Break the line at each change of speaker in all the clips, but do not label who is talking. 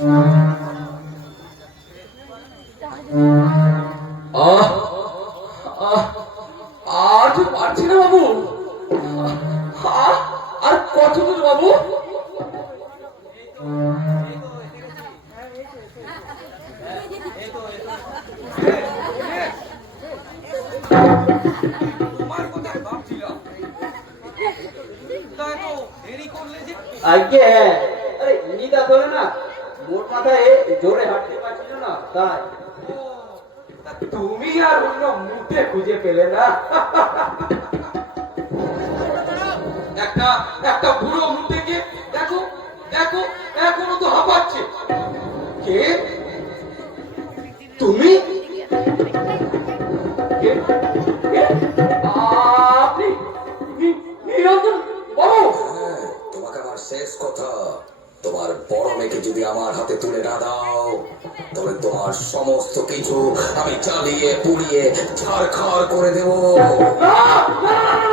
আহ তুমি কে? কে? আপনি নিরঞ্জন বাবু
হ্যাঁ, তোমাকে আমার শেষ কথা তোমার বড় মেয়েকে যদি আমার হাতে তুলে না দাও তবে তোমার সমস্ত কিছু আমি জ্বালিয়ে পুড়িয়ে ছাড়খাড় করে দেব
আরে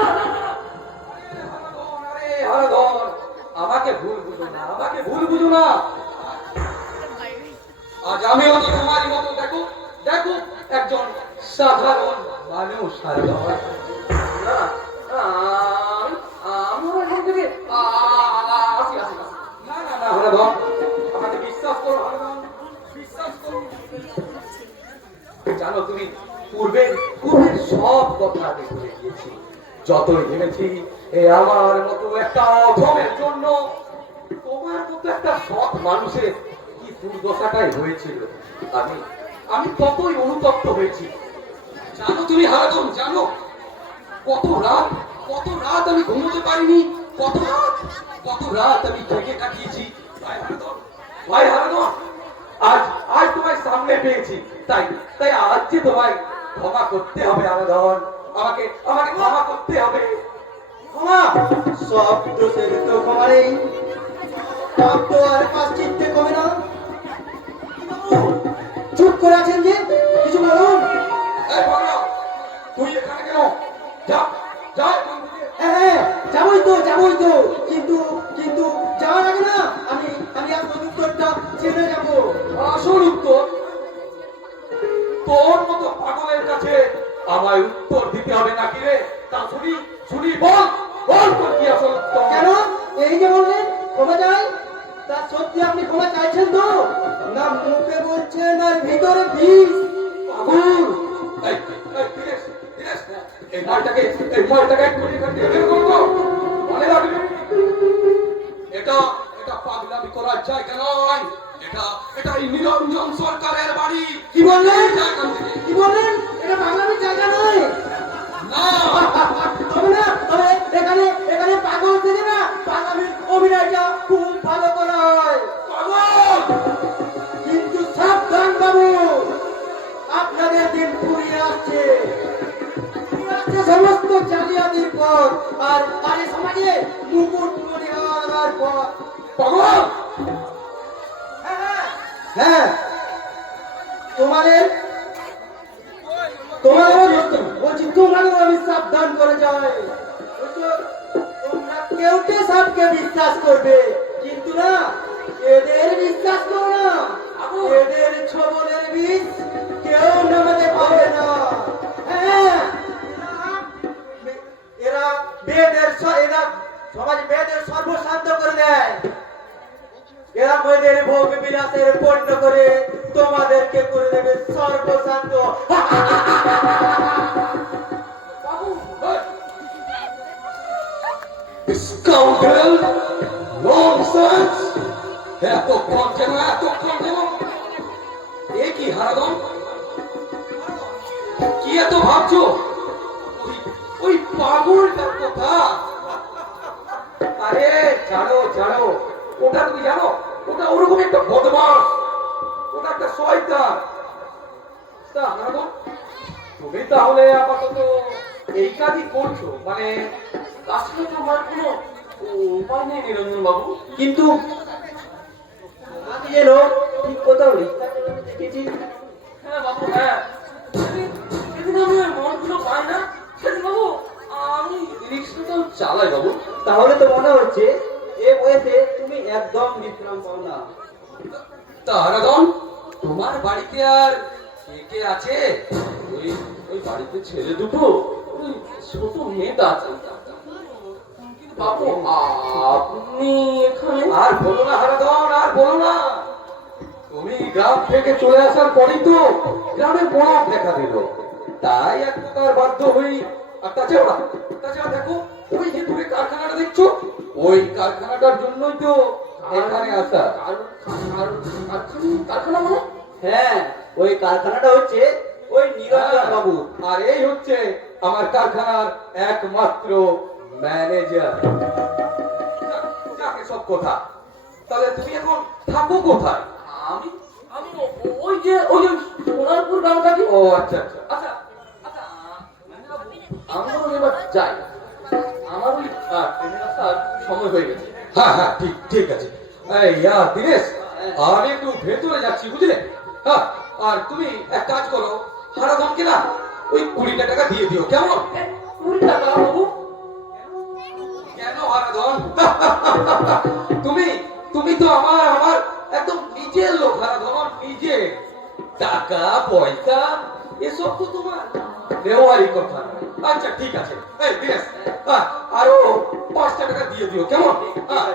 একটা অধমের জন্য তোমার মতো একটা সৎ মানুষের কি দুর্দশাটাই হয়েছিল? আমি আমি ততই অনুতপ্ত হয়েছি। জানো তুমি হারাজন জানো? কত রাত কত রাত আমি ঘুমোতে পারিনি, কত রাত কত রাত আমি থেকে কাটিয়েছি। ভাই হারাধন ভাই হারাধন, আজ আজ তোমায় সামনে পেয়েছি। তাই তাই আজ যে তোমায় ক্ষমা করতে হবে আরাধন আমাকে আমাকে ক্ষমা করতে হবে।
ক্ষমা। সব দোষের তো ক্ষমা নেই পাপ তো আর পাশ্চিত্যে কমে না। চুপ করে আছেন যে কিছু বলুন।
তুই এখানে কেন? যা যা
হ্যাঁ যাবই তো যাবই তো। কিন্তু কিন্তু যাওয়ার আগে না আমি আমি আপনার উত্তরটা জেনে যাব।
আসল উত্তর? তোর মতো পাগলের কাছে আমায় উত্তর দিতে হবে নাকি রে? তা শুনি শুনি বল।
সত্যি আপনি ক্ষমা চাইছেন তো? না মুখে বলছেন আর ভিতরে বিষ
আগুন এই মালটাকে এই মালটাকে বের মনে রাখবি? এটা এটা পাগলামি করার জায়গা নয়। এটা এটা এই নিরঞ্জন সরকারের বাড়ি।
কি বললেন। কি বললেন? এটা বাংলাদেশের আর এই সমাজে
এত ভাবছ? ওই পাগলটার কথা আরে জানো জানো ওটা তুমি জানো? ওটা ওরকম একটা বদমাস। ওটা একটা শয়তান। তুমি তাহলে আপাতত এই কাজই করছ। মানে আসলে তোমার কোনো উপায় নেই নিরঞ্জন বাবু
কিন্তু যেন ঠিক কোথাও দেখেছি?
হ্যাঁ বাবু হ্যাঁ। না আমি রিক্সাটাও চালাই বাবু।
তাহলে তো মনে হচ্ছে
এ তুমি একদম বিশ্রাম পাও না।
তোমার বাড়িতে আর কে কে আছে? ওই ওই বাড়িতে ওই ছোট মেয়েটা আছে। আপনি এখানে? আর বলো না হারাদন আর বলো না। তুমি গ্রাম থেকে চলে আসার পরেই তো গ্রামে বড় দেখা দিল। তাই এক প্রকার বাধ্য হই। আর তাছাড়া তাছাড়া দেখো ওই যে তুমি কারখানাটা দেখছ ওই কারখানাটার জন্যই তো এখানে আসা। কারখানা মানে?
হ্যাঁ ওই কারখানাটা হচ্ছে ওই নিরঞ্জন বাবু।
আর এই হচ্ছে আমার কারখানার একমাত্র ম্যানেজার। যাকে সব কথা। তাহলে তুমি এখন থাকো কোথায়?
আমি আমি ওই যে ওই যে সোনারপুর গ্রামটাকে
ও আচ্ছা আচ্ছা।
আচ্ছা
এবার যাই। আমার ওই আহ, ট্রেনের আসার সময় হয়ে গেছে। হ্যাঁ হ্যাঁ ঠিক ঠিক আছে। এই ইয়া দিনেশ আমি একটু ভেতরে যাচ্ছি বুঝলে? হ্যাঁ আর তুমি এক কাজ করো হারাধনকে না ওই কুড়িটা টাকা দিয়ে দিও কেমন?
কুড়ি টাকা বাবু।
কেন? হারাধন তুমি তুমি তো আমার আমার একদম নিজের লোক হারাধন নিজে। টাকা পয়সা এসব তো তোমার। নেওয়ারই কথা আচ্ছা ঠিক আছে। হ্যাঁ, আরও পাঁচটা টাকা দিয়ে দিও কেমন? হ্যাঁ,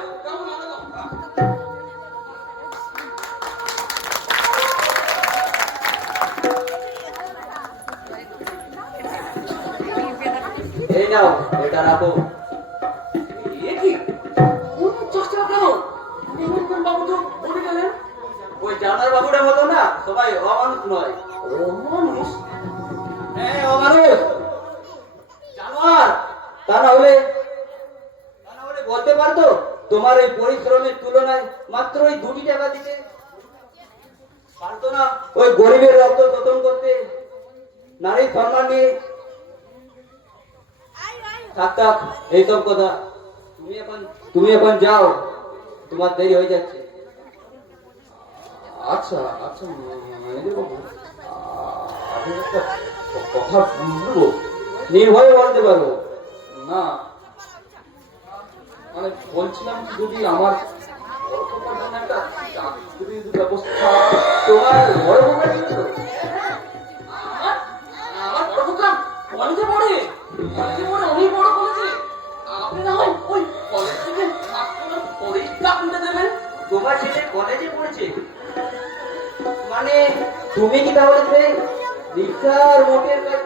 ওই জানার বাবুটা হলো না সবাই অমানুষ নয়। অমানুষ? পারতো, তোমার এই পরিশ্রমের তুলনায় মাত্র ওই দুটি টাকা দিতে। পারতো না, ওই গরিবের রক্ত শোষণ করতে। নারীর সম্মান নিয়ে। এইসব কথা। তুমি এখন তুমি এখন যাও, তোমার দেরি হয়ে যাচ্ছে।
আচ্ছা আচ্ছা কথা বলব
নির্ভয়ে বলতে পারো
না। মানে বলছিলাম যদি আমার ব্যবস্থা
তোমার বড় বোকা কিন্তু।
বড় কলেজে পড়ে। কলেজে পড়ে অনেক বড় কলেজে। আপনি না হয় ওই কলেজ থেকে পাস করার দেবেন?
তোমার ছেলে কলেজে পড়েছে। মানে তুমি কি তাহলে যে রিক্সার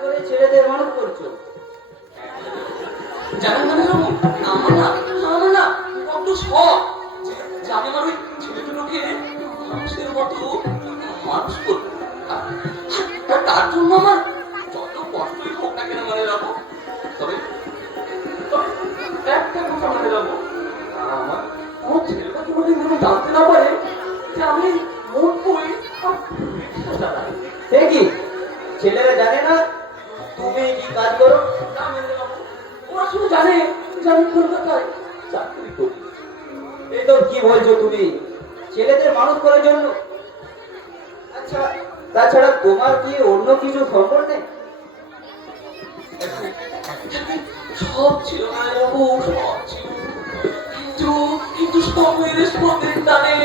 সময়ের স্পন্দের টানে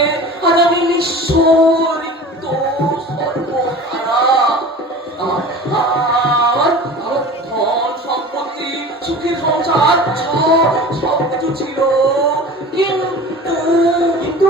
আর আমি নিঃস্ব রিক্ত সর্বহারা আমার আমার আমার ধন সম্পত্তি সুখের সংসার সব সব কিছু ছিল, কিন্তু
কিন্তু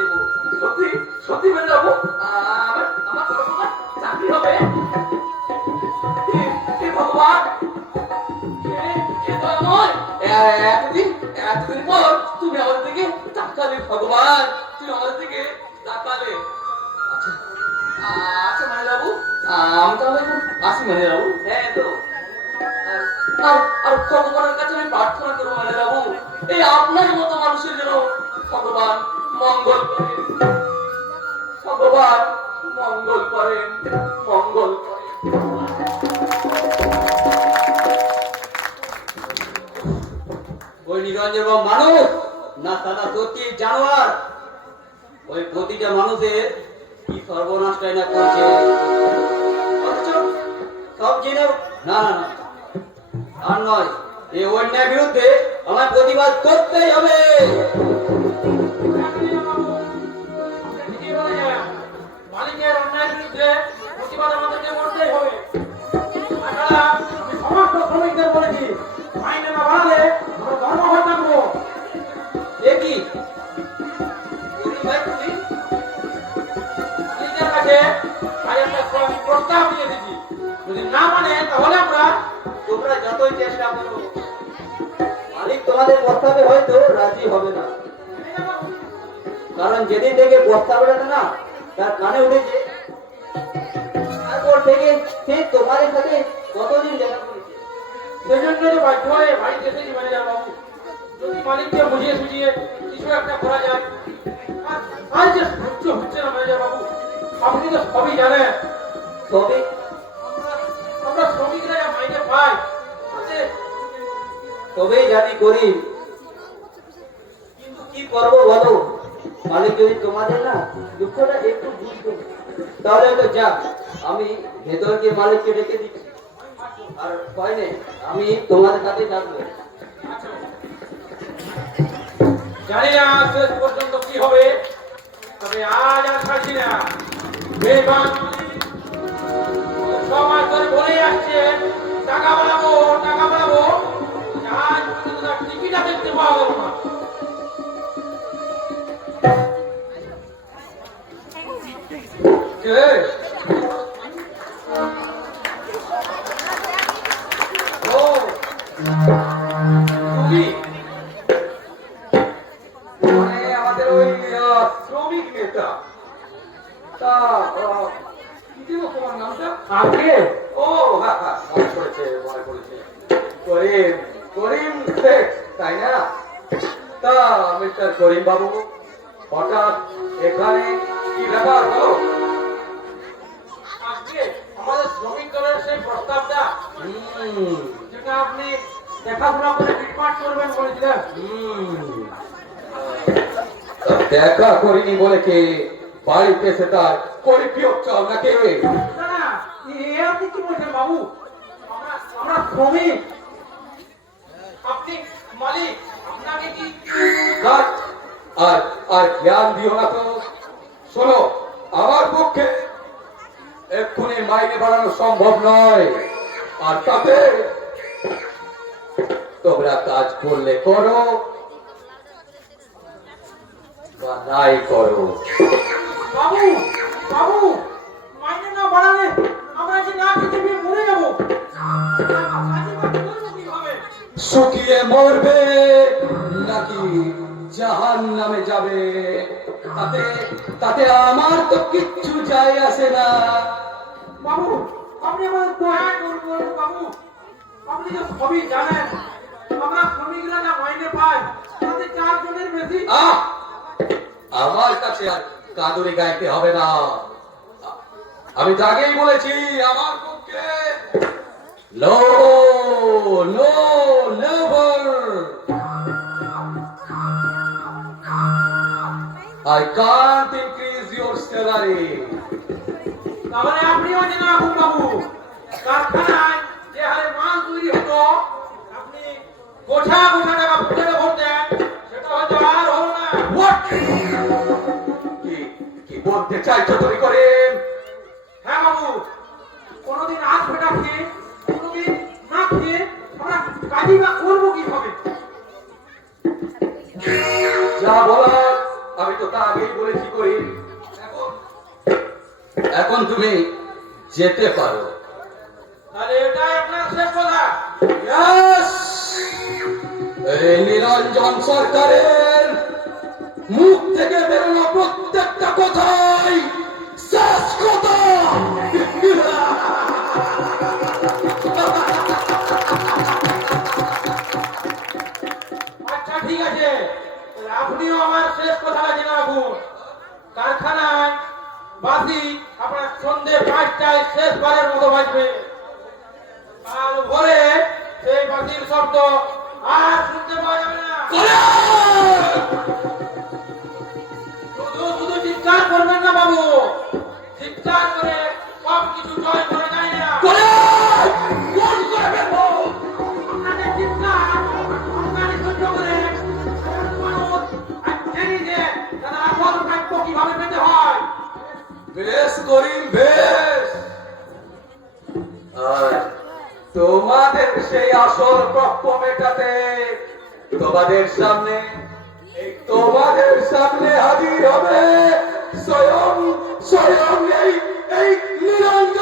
দেবো।
সত্যি সত্যি মেনে যাব আমার আমার বড় চাকরি হবে। হে- হে ভগবান হে- হে দয়াময়, এ- এতদিন এতদিন পর তুমি আমাদের দিকে তাকালে ভগবান তুমি আমাদের দিকে তাকালে। আচ্ছা আচ্ছা মানে যাব আমি তাহলে আসি মানে যাব
হ্যাঁ তো।
আর আর- আর ভগবানের কাছে আমি প্রার্থনা করব মানে যাব এই আপনার মতো মানুষের যেন ভগবান মঙ্গল ভগবান মঙ্গল করেন মঙ্গল
মানুষ, না তারা সত্যি জানোয়ার। ওই প্রতিটা মানুষের কি সর্বনাশটাই না করছে। সব জেনেও না না না আর নয়, এই অন্যায় বিরুদ্ধে আমার প্রতিবাদ করতেই হবে। তোমরা যতই চেষ্টা করো মালিক তোমাদের প্রস্তাবে হয়তো রাজি হবে না। কারণ যেদিন থেকে বস্তা বেড়াতে না তার কানে উঠেছে তারপর থেকে সে তোমাদের সাথে কতদিন দেখা করেছে।
সেই জন্য তো বাধ্য হয়ে বাড়িতে এসেছি ম্যানেজার বাবু। যদি মালিককে বুঝিয়ে সুঝিয়ে কিছু একটা করা যায় আর- যে সহ্য হচ্ছে না ম্যানেজার বাবু আপনি তো সবই জানেন।
তবে জানি করি কিন্তু কি করব বলো? মালিক যদি তোমাদের না, দুঃখটা একটু বুঝতো তাহলে তো যাক, আমি ভেতর গিয়ে মালিককে ডেকে দিচ্ছি আর ভয় আমি তোমাদের কাছে থাকব
জানি না শেষ পর্যন্ত কি হবে, তবে আজ আর ছাড়ছি না। সমাজ বলে আসছে, টাকা বাড়াবো টাকা বাড়াবো। টিকিটা দেখতে
করিনি বলে কি? বাড়িতে এসে তার পরিপ্রিয় চাও
না এ আপনি কি বলছেন বাবু? আমরা শ্রমিক। আপনি মালিক আপনাকে কি
আর আর আর জ্ঞান দিও না তো। শোনো আমার পক্ষে এক্ষুনি মাইনে বাড়ানো সম্ভব নয়। আর তাতে তোমরা কাজ করলে করো। বা নাই করো।
বাবু বাবু মাইনে না বাড়ালে আমরা যে না খেতে পেয়ে মরে যাব।
শুকিয়ে মরবে নাকি জাহান নামে যাবে? তাতে তাতে আমার তো কিচ্ছু যায় আসে না।
বাবু আপনি আমাদের দয়া করুন বাবু আপনি তো সবই জানেন। আমরা শ্রমিকরা যা মাইনে পাই। তাতে চারজনের বেশি।
আহ! আমার কাছে কাদুরি গাইতে হবে না। আমি তো আগেই বলেছি, আমার পক্ষে লো লো নেভার আই can't চাইছো তুমি করে।
হ্যাঁ বাবু ফেটা খেয়ে কোনোদিন না খেয়ে আমরা কাজই বা করব কীভাবে?
যা বলার আমি তো তা আগেই বলেছি করি। এখন এখন তুমি যেতে পারো।
তাহলে এটাই আপনার শেষ কথা?
এই নিরঞ্জন সরকারের
সেই আসল প্রাপ্য
মেটাতে। তোমাদের সামনে, এই তোমাদের সামনে হাজির হবে। স্বয়ং স্বয়ং এই এই নিরঞ্জন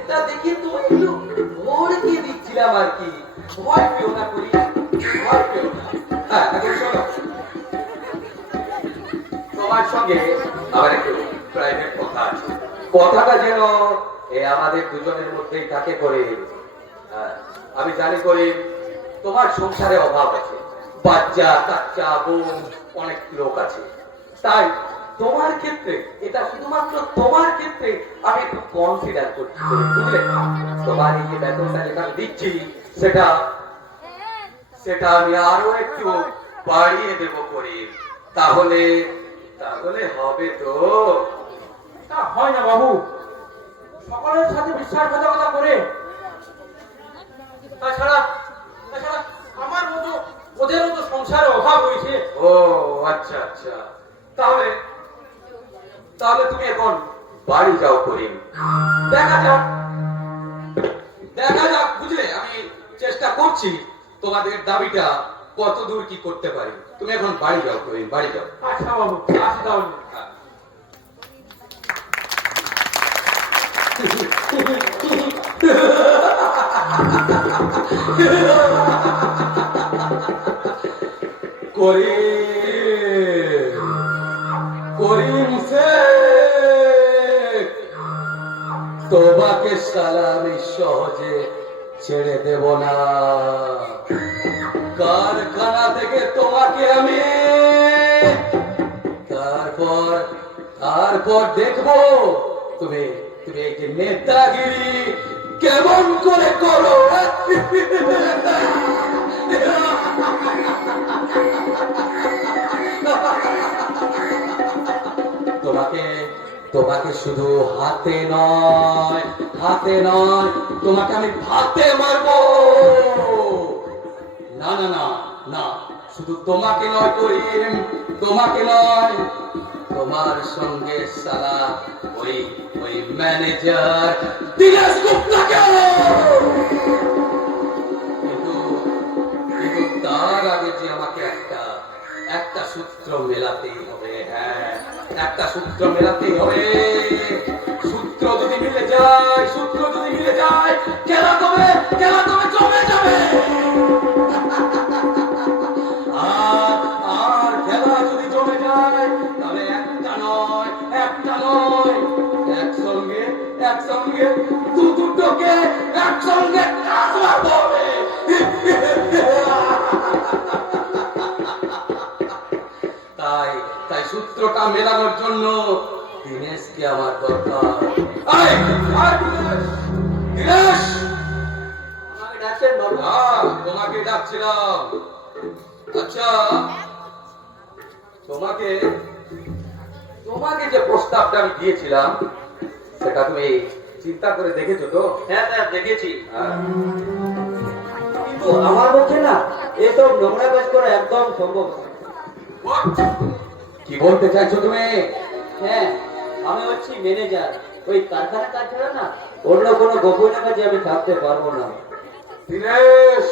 এটা দেখিয়ে তো একটু ভড়কিয়ে দিচ্ছিলাম আর কি ভয় পেও না করি ভয় পেও না হ্যাঁ এখন শোনো তোমার সঙ্গে আমার একটু প্রাইভেট কথা আছে কথাটা যেন এ আমাদের দুজনের মধ্যেই থাকে করে হ্যাঁ, আমি জানি করে তোমার সংসারে অভাব আছে বাচ্চা কাচ্চা বোন অনেক লোক আছে তাই তোমার ক্ষেত্রে এটা শুধুমাত্র তোমার ক্ষেত্রে আমি একটু কনসিডার করছি বুঝলে? তোমার এই যে বেতনটা যেটা দিচ্ছি সেটা সেটা আমি আরও একটু বাড়িয়ে দেব করে। তাহলে তাহলে হবে তো।
হয় না বাবু। সকলের সাথে বিশ্বাসঘাতকতা করে। তাছাড়া তাছাড়া আমার মতো ওদেরও তো সংসারে অভাব হয়েছে।
ও আচ্ছা আচ্ছা। তাহলে তাহলে তুমি এখন বাড়ি যাও করিম। দেখা যাক। দেখা যাক বুঝলে? আমি চেষ্টা করছি তোমাদের দাবিটা কত দূর কি করতে পারি। তুমি এখন বাড়ি যাও করিম বাড়ি যাও।
আচ্ছা বাবু আসি তাহলে।
হ্যাঁ। নেতাগিরি, কেমন করে করো? তোমাকে তোমাকে শুধু হাতে নয় হাতে নয়, তোমাকে আমি ভাতে মারবো। না না না না, শুধু তোমাকে নয় করিম, তোমাকে নয়। তোমার সঙ্গে সারা ওই ওই ম্যানেজার দিনেশ গুপ্তাকে! কিন্তু কিন্তু তার আগে যে আমাকে একটা একটা সূত্র মেলাতেই হবে হ্যাঁ একটা সূত্র মেলাতেই হবে। সূত্র যদি মিলে যায়, সূত্র যদি মিলে যায়, খেলা তবে খেলা তবে যাবে! একসঙ্গে দু দুটোকে একসঙ্গে হবে তাই তাই সূত্রটা মেলানোর জন্য দিনেশকে আমার দরকার। দিনেশ! তোমাকে ডাকছিলাম। আচ্ছা তোমাকে তোমাকে যে প্রস্তাবটা আমি দিয়েছিলাম সেটা তুমি চিন্তা করে দেখেছ তো?
হ্যাঁ স্যার দেখেছি।
হ্যাঁ।
কিন্তু আমার পক্ষে না এসব নোংরা কাজ করা একদম সম্ভব
কি বলতে চাইছো তুমি?
হ্যাঁ আমি হচ্ছি ম্যানেজার ওই কারখানা কাজ ছাড়া না অন্য কোনো গোপনীয় কাজে আমি থাকতে পারব না।
দিনেশ!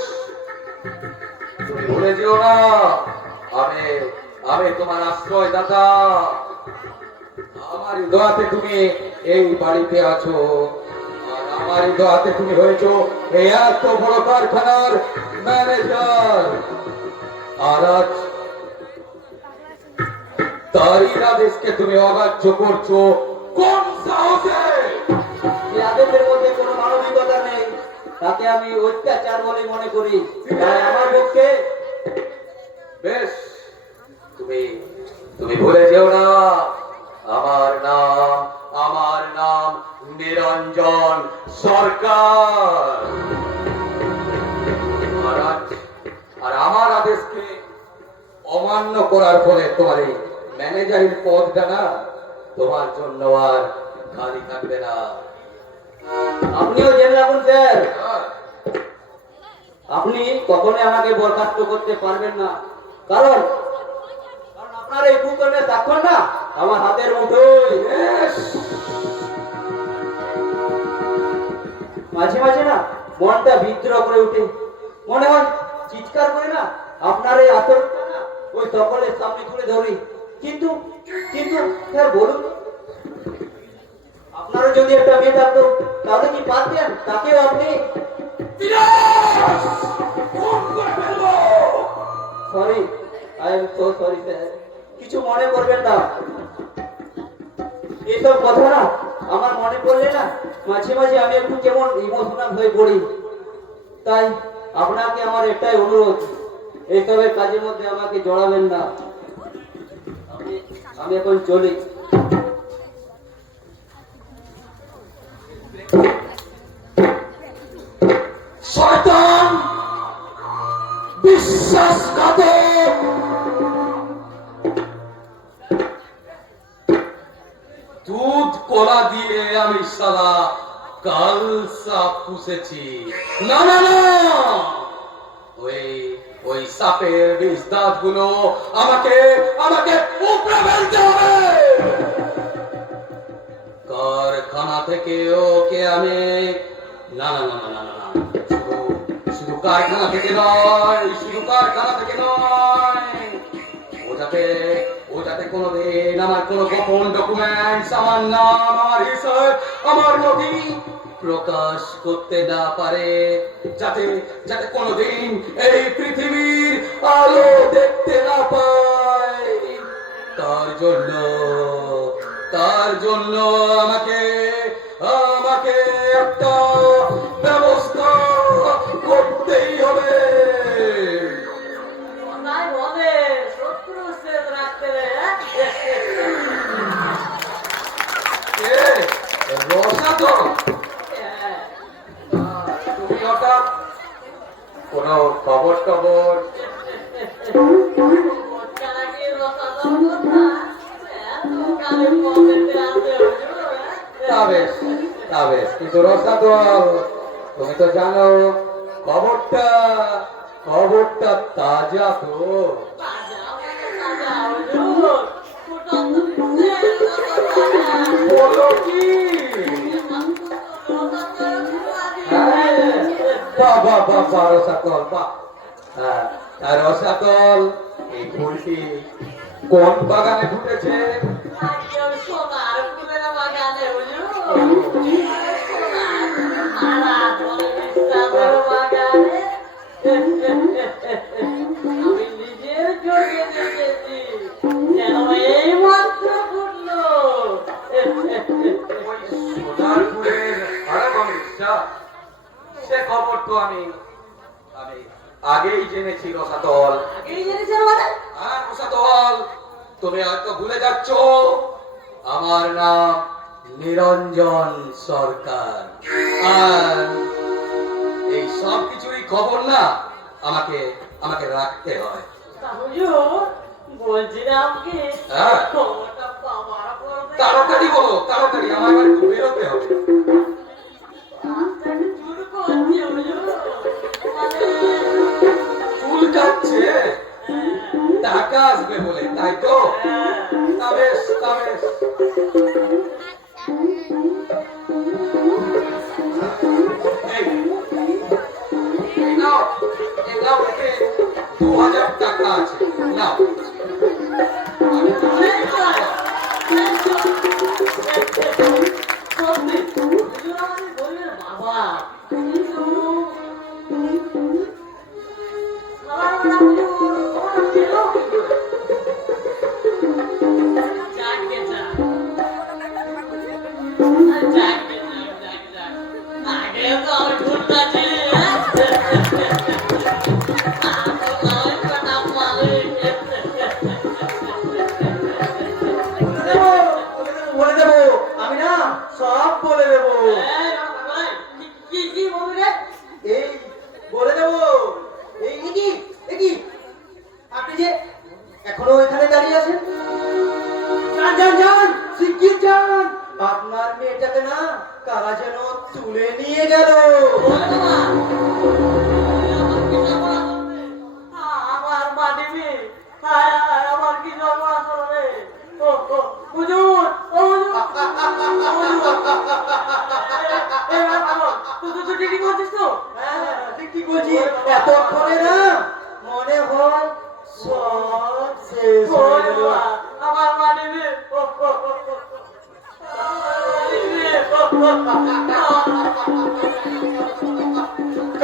তুমি ভুলে যেও না। আমি আমি তোমার আশ্রয় দাতা আমার দোয়াতে তুমি এই বাড়িতে আছো। আর আমার দোয়াতে তুমি হয়েছো এই এত বড় কারখানার ম্যানেজার। আর আজ তারই আদেশকে তুমি অগ্রাহ্য করছ। কোন সাহসে?
যে আদেশের মধ্যে কোনো মানবিকতা নেই। তাকে আমি অত্যাচার বলে মনে করি। আমার পক্ষে
বেশ। তুমি তুমি ভুলে যেও না। আমার নাম আমার নাম নিরঞ্জন সরকার। আর আমার আদেশকে অমান্য করার ফলে তোমার এই ম্যানেজারের পদটা না তোমার জন্য আর খালি থাকবে না।
আপনিও জেনে রাখুন, স্যার। আপনি কখনোই আমাকে বরখাস্ত করতে পারবেন না। কারণ কারণ আপনার এই কুকর্মের স্বাক্ষর না। আমার হাতের মুঠোয়। মাঝে মাঝে না মনটা বিদ্রোহ করে উঠে মনে হয় চিৎকার করে না আপনার এই আতঙ্কটা ওই সকলের সামনে তুলে ধরি। কিন্তু কিন্তু, স্যার, বলুন। আপনারও যদি একটা মেয়ে থাকতো, তাহলে কি পারতেন? তাকেও আপনি? Sorry I am so sorry sir কিছু মনে করবেন না। এইসব কথা না আমার মনে পড়লে না, মাঝে মাঝে আমি একটু কেমন ইমোশনাল হয়ে পড়ি। তাই আপনাকে আমার একটাই অনুরোধ, এইসবের কাজের মধ্যে আমাকে জড়াবেন না। আমি এখন চলি।
বিশ্বাসঘাতক কলা দিয়ে আমি সারা কাল সাপ পুষেছি। না না না! ওই ওই সাপের বিষ দাঁতগুলো আমাকে আমাকে উপড়ে ফেলতে হবে! কারখানা থেকে ওকে আমি, না না না না না শুধু কারখানা থেকে নয়, শুধু কারখানা থেকে নয় ও যাতে ও যাতে কোনোদিন আমার কোনো গোপন ডকুমেন্টস আমার নাম, আমার হিসাব, আমার নথি প্রকাশ করতে না পারে। যাতে যাতে কোনোদিন এই পৃথিবীর আলো দেখতে না পায়। তার জন্য তার জন্য আমাকে আমাকে একটা
ফুলের
আরাম বিশ্বাস সে খবর তো আমি আগেই জেনেছি রসাতল।
আগেই জেনেছেন মানে
হ্যাঁ রসাতল। তুমি হয়তো ভুলে যাচ্ছ আমার নাম নিরঞ্জন সরকার। আর এই সব কিছুরই খবর না আমাকে আমাকে রাখতে হয়।
বলছিলাম কি
হ্যাঁ।
তাড়াতাড়ি বলো তাড়াতাড়ি আমার একটু বেরোতে হবে। বেশ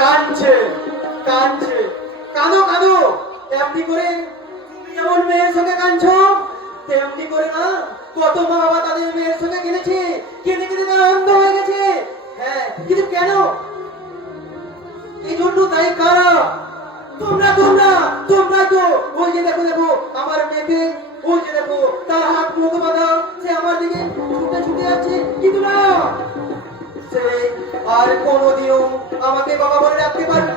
কাঁদছে কাঁদছে। কাঁদো কাঁদো। এমনি করে তুমি যেমন মেয়ের সঙ্গে কাঁদছো, তেমনি করে না, কত মা বাবা তাদের মেয়ের সঙ্গে কিনেছে কিনে কিনে তারা অন্ধ হয়ে গেছে। হ্যাঁ কিন্তু কেন? এই জন্য দায়ী কারা? তোমরা তোমরা তোমরা তো ওই যে দেখো দেখো, আমার মেয়েকে ওই যে দেখো, তার হাত মুখ বাঁধা, সে আমার দিকে ছুটে ছুটে যাচ্ছে। কিন্তু না আর কোনোদিনও আমাকে বাবা বলে রাখতে পারবে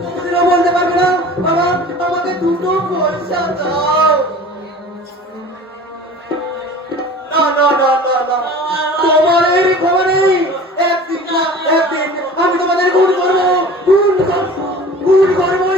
কোনোদিনও বলতে পারবে না, বাবা, আমাকে দুটো পয়সা দাও। আমি তোমাদের গুণ করব গুণ করব গুণ করব।